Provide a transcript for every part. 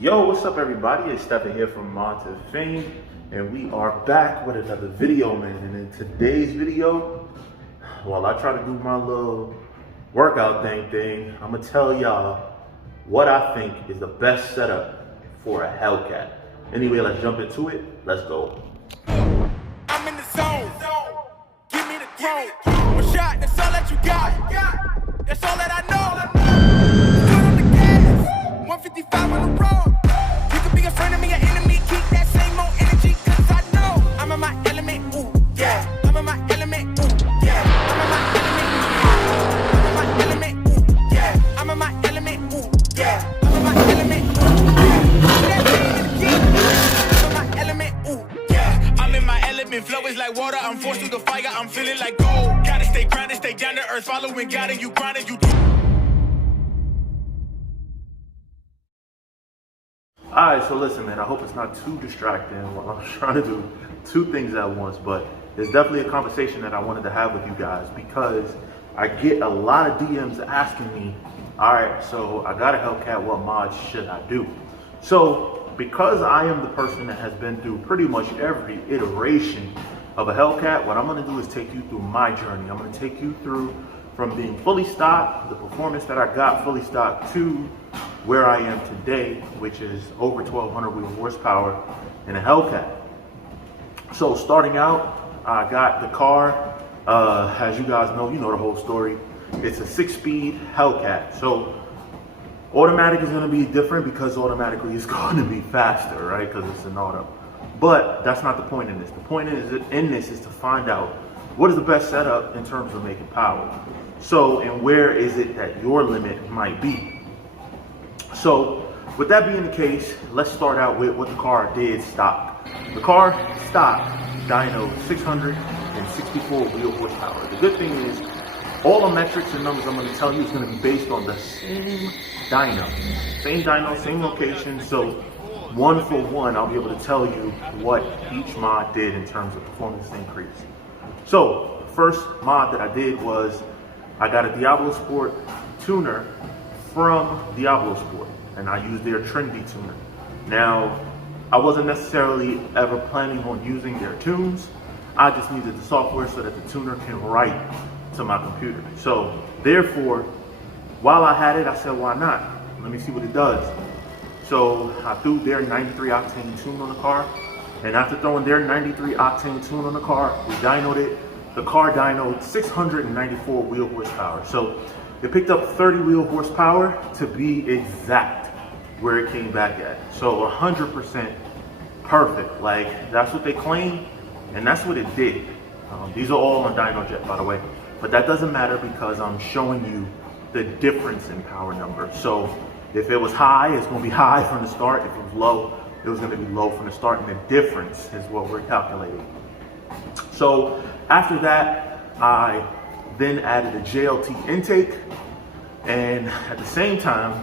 Yo, what's up everybody? It's Stephen here from Mods of Fame, and we are back with another video, man. And in today's video, while I try to do my little workout thing, I'm gonna tell y'all what I think is the best setup for a Hellcat. Anyway, let's jump into it. Let's go. I'm in the zone. Give me the throne. One shot, that's all that you got. That's all that I know. Foot on the gas. 155 on the road. You could be a friend of me, an enemy. Keep that same old energy, cause I know I'm in my element. Ooh, yeah. I'm in my element. Ooh, yeah. I'm in my element. Ooh, yeah. I'm in my element. Ooh, yeah. I'm in my element. Ooh, yeah. I'm in my element. Ooh, yeah. I'm in my element. Flow is like water. I'm forced through the fire. I'm feeling like gold. Gotta stay grounded, stay down to earth. Following God and you grinding, you do. Alright, so listen, man, I hope it's not too distracting while I'm trying to do two things at once, but it's definitely a conversation that I wanted to have with you guys because I get a lot of DMs asking me, alright, so I got a Hellcat, what mods should I do? So, because I am the person that has been through pretty much every iteration of a Hellcat, what I'm going to do is take you through my journey. I'm going to take you through from being fully stocked, the performance that I got fully stocked, to where I am today, which is over 1,200 wheel horsepower in a Hellcat. So starting out, I got the car, as you guys know, you know the whole story. It's a 6-speed Hellcat. So automatic is going to be different because automatically it's going to be faster, right? Because it's an auto. But that's not the point in this. The point in this is to find out what is the best setup in terms of making power. So, and where is it that your limit might be? So, with that being the case, let's start out with what the car did stock. The car stock Dyno 664 wheel horsepower. The good thing is, all the metrics and numbers I'm going to tell you is going to be based on the same dyno. Same dyno, same location, so one for one, I'll be able to tell you what each mod did in terms of performance increase. So, first mod that I did was, I got a Diablosport tuner from Diablosport, and I used their Trinity tuner. Now, I wasn't necessarily ever planning on using their tunes. I just needed the software so that the tuner can write to my computer. So, therefore, while I had it, I said, why not? Let me see what it does. So, I threw their 93 octane tune on the car, and after throwing their 93 octane tune on the car, we dynoed it. The car dynoed 694 wheel horsepower. So, it picked up 30 wheel horsepower to be exact where it came back at. So 100% perfect. Like, that's what they claim, and that's what it did. These are all on DynoJet, by the way. But that doesn't matter because I'm showing you the difference in power numbers. So if it was high, it's going to be high from the start. If it was low, it was going to be low from the start. And the difference is what we're calculating. So after that, I then added a JLT intake, and at the same time,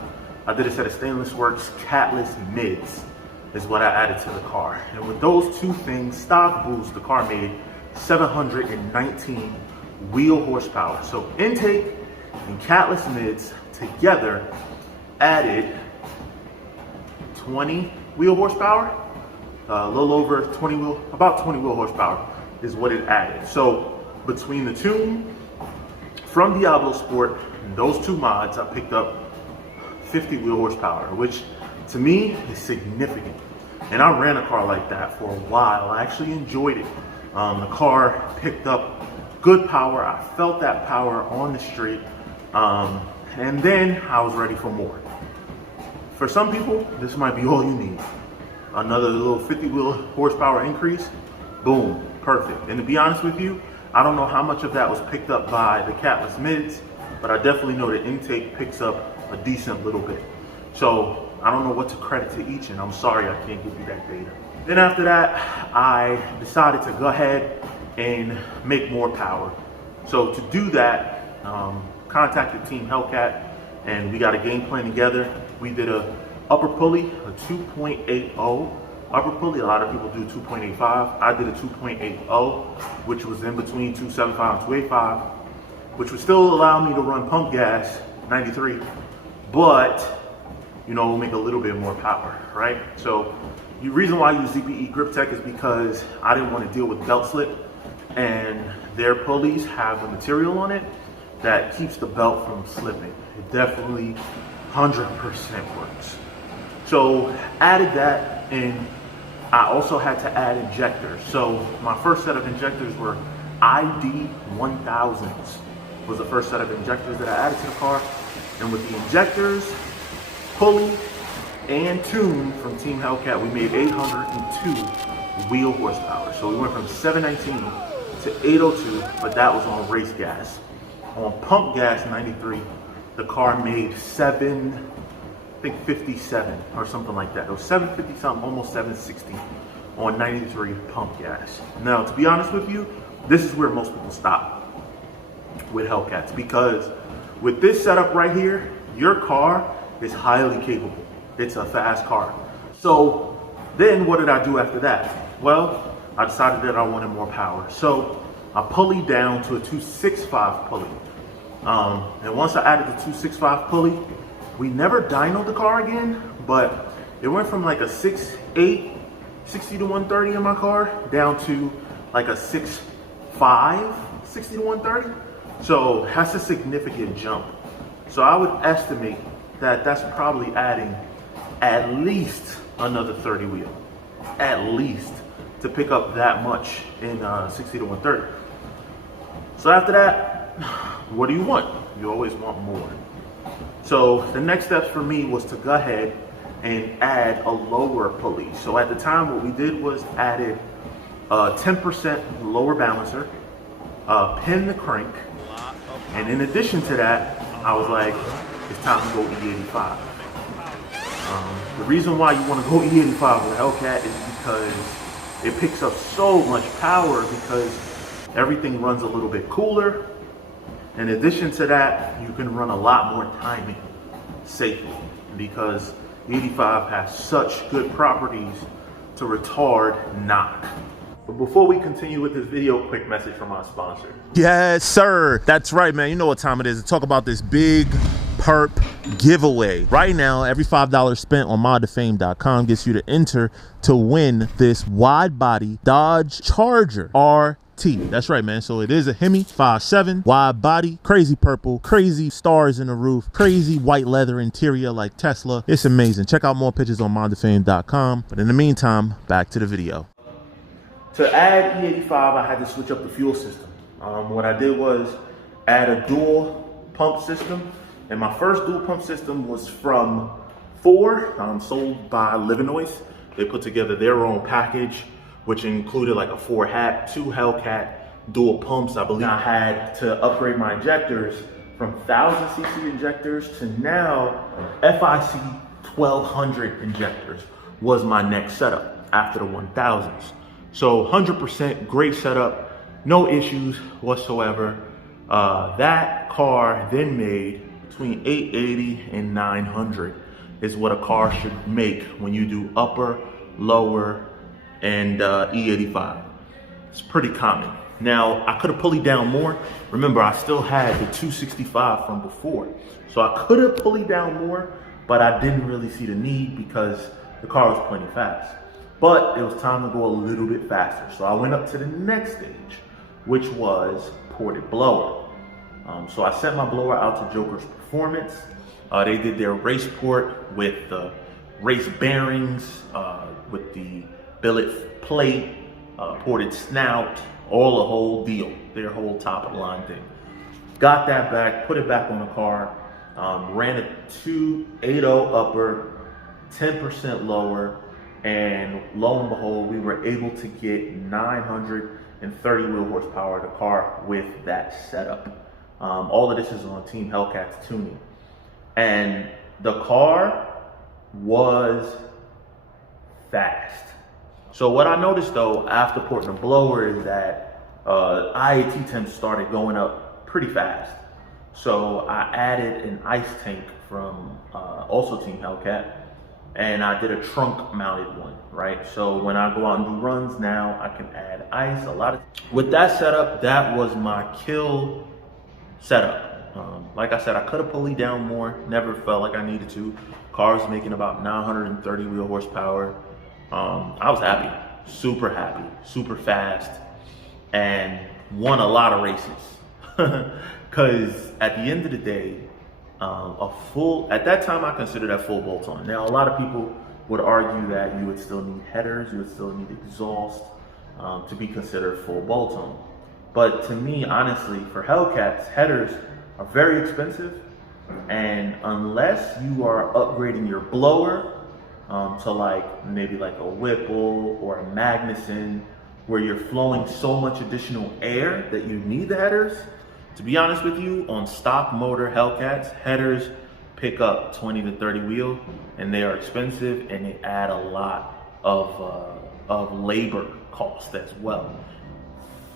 I did a set of Stainless Works catless mids is what I added to the car. And with those two things, stock boost, the car made 719 wheel horsepower. So intake and catless mids together added 20 wheel horsepower, a little over 20 wheel, about 20 wheel horsepower is what it added. So between the tune from Diablosport and those two mods, I picked up 50 wheel horsepower, which to me is significant. And I ran a car like that for a while. I actually enjoyed it. The car picked up good power. I felt that power on the street. And then I was ready for more. For some people, this might be all you need. Another little 50 wheel horsepower increase, boom, perfect. And to be honest with you, I don't know how much of that was picked up by the catless mids, but I definitely know the intake picks up a decent little bit. So I don't know what to credit to each, and I'm sorry I can't give you that data. Then after that, I decided to go ahead and make more power. So to do that, contacted Team Hellcat, and we got a game plan together. We did a upper pulley, a 2.80 upper pulley. A lot of people do 2.85. I did a 2.80, which was in between 275 and 285, which would still allow me to run pump gas 93, but you know, will make a little bit more power, right? So the reason why I use ZPE Grip Tech is because I didn't want to deal with belt slip, and their pulleys have a material on it that keeps the belt from slipping. It definitely 100% works. So added that, and I also had to add injectors. So my first set of injectors were ID 1000s was the first set of injectors that I added to the car. And with the injectors, pulley, and tune from Team Hellcat, we made 802 wheel horsepower. So we went from 719 to 802, but that was on race gas. On pump gas 93, the car made 57 or something like that. It was 750 something, almost 760 on 93 pump gas. Now, to be honest with you, this is where most people stop with Hellcats, because with this setup right here, your car is highly capable. It's a fast car. So then what did I do after that? Well, I decided that I wanted more power. So I pulleyed down to a 265 pulley. And once I added the 265 pulley, we never dynoed the car again, but it went from like a 6.8, 60 to 130 in my car down to like a 6.5, 60 to 130. So that's a significant jump. So I would estimate that that's probably adding at least another 30 wheel, at least, to pick up that much in 60 to 130. So after that, what do you want? You always want more. So the next steps for me was to go ahead and add a lower pulley. So at the time, what we did was added a 10% lower balancer, pin the crank, and in addition to that, I was like, it's time to go E85. The reason why you want to go E85 with Hellcat is because it picks up so much power, because everything runs a little bit cooler. In addition to that, you can run a lot more timing safely, because 85 has such good properties to retard knock. But before we continue with this video, quick message from our sponsor. Yes, sir. That's right, man. You know what time it is to talk about this big Purp giveaway. Right now, every $5 spent on moddefame.com gets you to enter to win this wide-body Dodge Charger RT. That's right, man. So it is a Hemi 5.7 wide body, crazy purple, crazy stars in the roof, crazy white leather interior like Tesla. It's amazing. Check out more pictures on moddefame.com. But in the meantime, back to the video. To add E85, I had to switch up the fuel system. What I did was add a dual pump system. And my first dual pump system was from Ford, sold by Illinois. They put together their own package, which included like a 4 hat, 2 Hellcat dual pumps. I believe I had to upgrade my injectors from 1000cc injectors to now FIC 1200 injectors was my next setup after the 1000s. So 100% great setup, no issues whatsoever. That car then made between 880 and 900 is what a car should make when you do upper, lower, and E85. It's pretty common. Now, I could have pulleyed down more. Remember, I still had the 265 from before. So I could have pulleyed down more, but I didn't really see the need because the car was plenty fast. But it was time to go a little bit faster. So I went up to the next stage, which was ported blower. So I sent my blower out to Joker's Performance. They did their race port with the race bearings, with the billet plate, ported snout, all the whole deal, their whole top of the line thing. Got that back, put it back on the car, ran a 280 upper, 10% lower, and lo and behold, we were able to get 930 wheel horsepower of the car with that setup. All of this is on Team Hellcat's tuning. And the car was fast. So what I noticed though, after porting the blower, is that IAT temps started going up pretty fast. So I added an ice tank from also Team Hellcat, and I did a trunk mounted one, right? So when I go out and do runs now, I can add ice, a lot of. With that setup, that was my kill setup. Like I said, I could have pulleyed down more, never felt like I needed to. Car was making about 930 wheel horsepower. I was happy, super fast, and won a lot of races. Because at the end of the day, at that time I considered that full bolt-on. Now a lot of people would argue that you would still need headers, you would still need exhaust to be considered full bolt-on. But to me, honestly, for Hellcats, headers are very expensive, and unless you are upgrading your blower to maybe like a Whipple or a Magnuson, where you're flowing so much additional air that you need the headers, to be honest with you, on stock motor Hellcats, headers pick up 20 to 30 wheel, and they are expensive, and they add a lot of labor cost as well.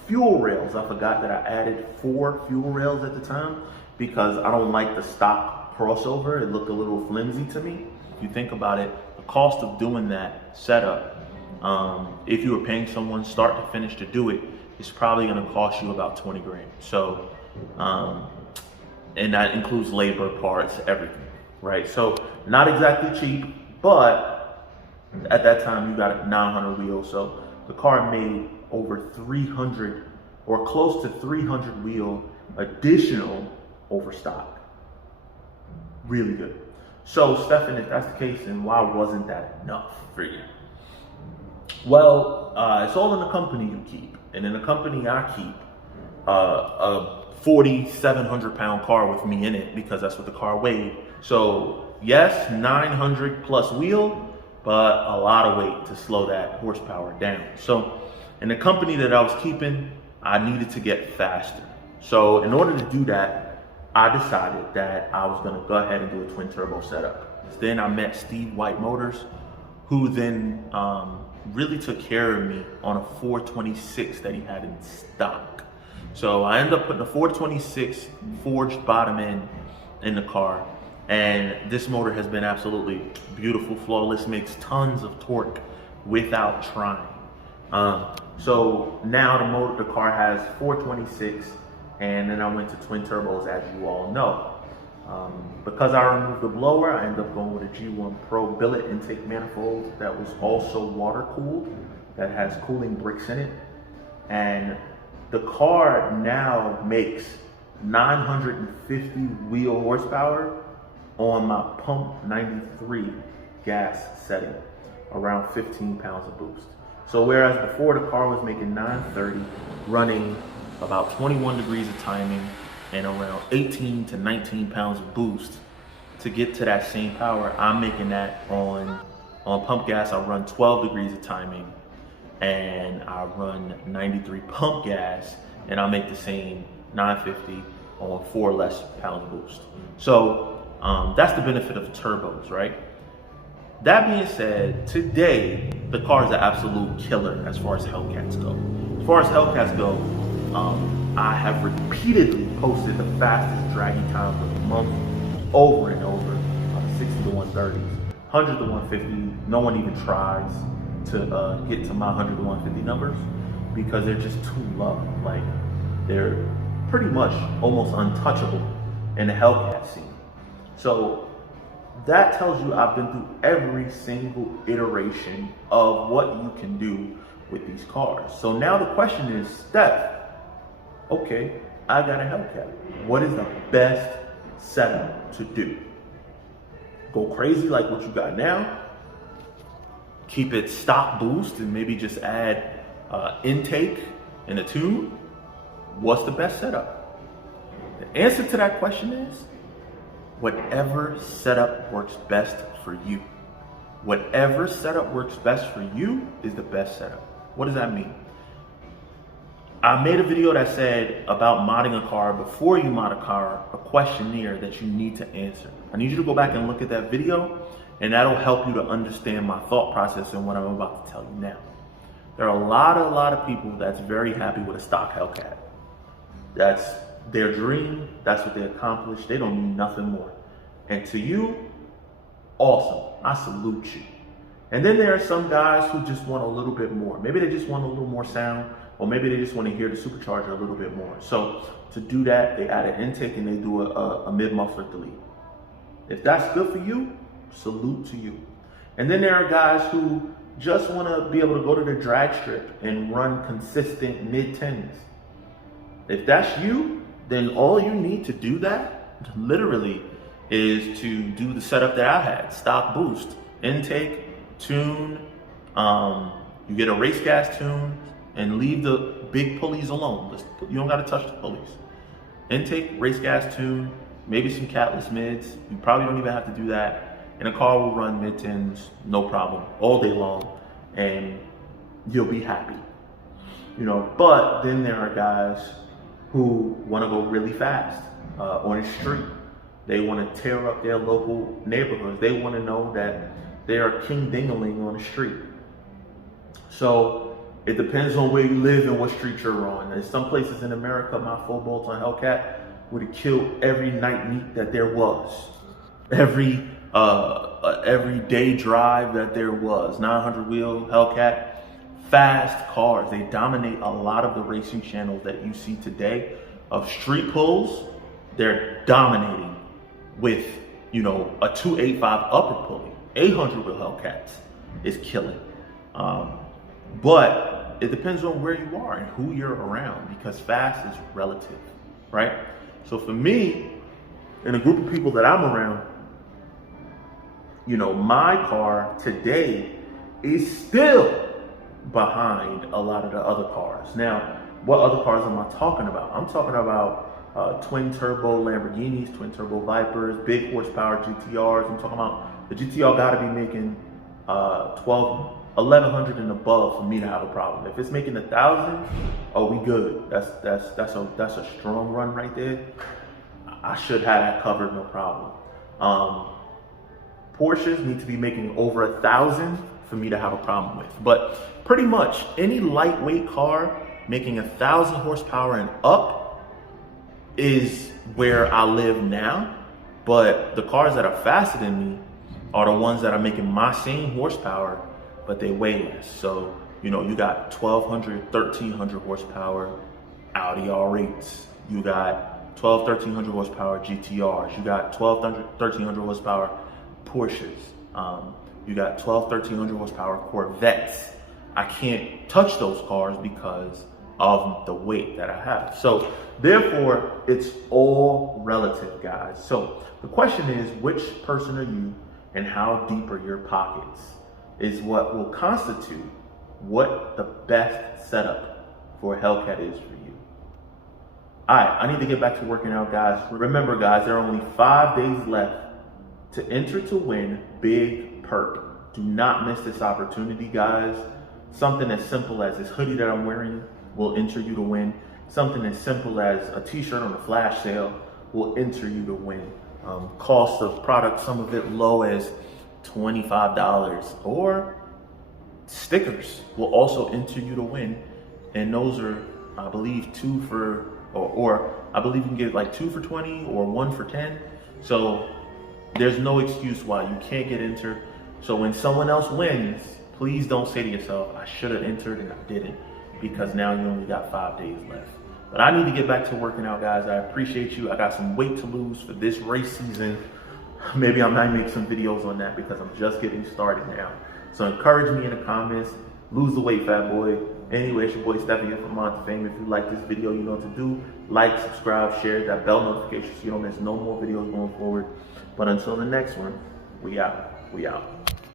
Fuel rails, I forgot that I added 4 fuel rails at the time because I don't like the stock crossover. It looked a little flimsy to me. If you think about it, the cost of doing that setup, if you were paying someone start to finish to do it, it's probably gonna cost you about 20 grand. So, and that includes labor, parts, everything, right? So not exactly cheap, but at that time you got a 900 wheel. So the car made over 300 or close to 300 wheel additional over stock. Really good. So Stefan, if that's the case, then why wasn't that enough for you? Well, it's all in the company you keep. And in the company I keep, a 4,700 pound car with me in it, because that's what the car weighed. So yes, 900 plus wheel, but a lot of weight to slow that horsepower down. So in the company that I was keeping, I needed to get faster. So in order to do that, I decided that I was gonna go ahead and do a twin turbo setup. Then I met Steve White Motors, who then really took care of me on a 426 that he had in stock. So I ended up putting a 426 forged bottom end in the car, and this motor has been absolutely beautiful, flawless, makes tons of torque without trying. So now the car has 426, and then I went to twin turbos, as you all know. Because I removed the blower, I ended up going with a G1 Pro billet intake manifold that was also water cooled, that has cooling bricks in it. And the car now makes 950 wheel horsepower on my pump 93 gas setting, around 15 pounds of boost. So whereas before the car was making 930, running about 21 degrees of timing and around 18 to 19 pounds of boost, to get to that same power, I'm making that on pump gas. I run 12 degrees of timing and I run 93 pump gas, and I make the same 950 on 4 less pounds of boost. So that's the benefit of turbos, right? That being said, today the car is an absolute killer as far as Hellcats go. As far as Hellcats go, I have repeatedly posted the fastest dragging time of the month over and over on 60 to 130s, 100 to 150. No one even tries to get to my 100 to 150 numbers because they're just too low. Like, they're pretty much almost untouchable in the Hellcat scene. So that tells you I've been through every single iteration of what you can do with these cars. So now the question is, Steph, okay, I got a Hellcat. What is the best setup to do? Go crazy like what you got now? Keep it stock boost and maybe just add intake and a tune? What's the best setup? The answer to that question is whatever setup works best for you. Whatever setup works best for you is the best setup. What does that mean? I made a video that said about modding a car, before you mod a car, a questionnaire that you need to answer. I need you to go back and look at that video, and that'll help you to understand my thought process and what I'm about to tell you now. There are a lot of people that's very happy with a stock Hellcat. That's their dream, that's what they accomplished. They don't need nothing more. And to you, awesome, I salute you. And then there are some guys who just want a little bit more. Maybe they just want a little more sound, or maybe they just want to hear the supercharger a little bit more. So to do that, they add an intake and they do a mid-muffler delete. If that's good for you, salute to you. And then there are guys who just want to be able to go to the drag strip and run consistent mid-tens. If that's you, then all you need to do that, literally, is to do the setup that I had. Stock boost, intake, tune, you get a race gas tune, and leave the big pulleys alone. You don't gotta touch the pulleys. Intake, race gas tune, maybe some catless mids. You probably don't even have to do that. And a car will run mid-tens, no problem, all day long, and you'll be happy. You know, but then there are guys who wanna go really fast on the street. They wanna tear up their local neighborhoods. They wanna know that they are king ding-a-ling on the street. So it depends on where you live and what street you're on. There's some places in America, my full bolts on Hellcat would have killed every night meet that there was. Every day drive that there was. 900 wheel Hellcat, fast cars. They dominate a lot of the racing channels that you see today of street pulls. They're dominating with, you know, a 285 upper pulley. 800 wheel Hellcats is killing. But it depends on where you are and who you're around, because fast is relative, right? So for me, in a group of people that I'm around, you know, my car today is still behind a lot of the other cars. Now, what other cars am I talking about? I'm talking about twin turbo Lamborghinis, twin turbo Vipers, big horsepower GTRs. I'm talking about the GTR got to be making 1100 and above for me to have a problem. If it's making 1,000, oh, we good. That's a strong run right there. I should have that covered, no problem. Porsches need to be making over 1,000 for me to have a problem with. But pretty much any lightweight car making 1,000 horsepower and up is where I live now. But the cars that are faster than me are the ones that are making my same horsepower, but they weigh less. So, you know, you got 1,200, 1,300 horsepower Audi R8s. You got 1,200, 1,300 horsepower GTRs. You got 1,200, 1,300 horsepower Porsches. You got 1,200, 1,300 horsepower Corvettes. I can't touch those cars because of the weight that I have. So therefore, it's all relative, guys. So the question is, which person are you and how deep are your pockets is what will constitute what the best setup for a Hellcat is for you. All right, I need to get back to working out, guys. Remember, guys, there are only 5 days left to enter to win Big Purp. Do not miss this opportunity, guys. Something as simple as this hoodie that I'm wearing will enter you to win. Something as simple as a t-shirt on a flash sale will enter you to win. Cost of product, some of it low as $25, or stickers will also enter you to win. And those are, I believe, 2 for, or I believe you can get like 2 for 20 or 1 for 10. So there's no excuse why you can't get entered. So when someone else wins, please don't say to yourself, I should have entered and I didn't, because now you only got 5 days left. But I need to get back to working out, guys. I appreciate you. I got some weight to lose for this race season. Maybe I might make some videos on that because I'm just getting started now. So encourage me in the comments. Lose the weight, fat boy. Anyway, it's your boy Steffi here from Mod to Fame. If you like this video, you know what to do. Like, subscribe, share, that bell notification so you don't miss no more videos going forward. But until the next one, we out. We out.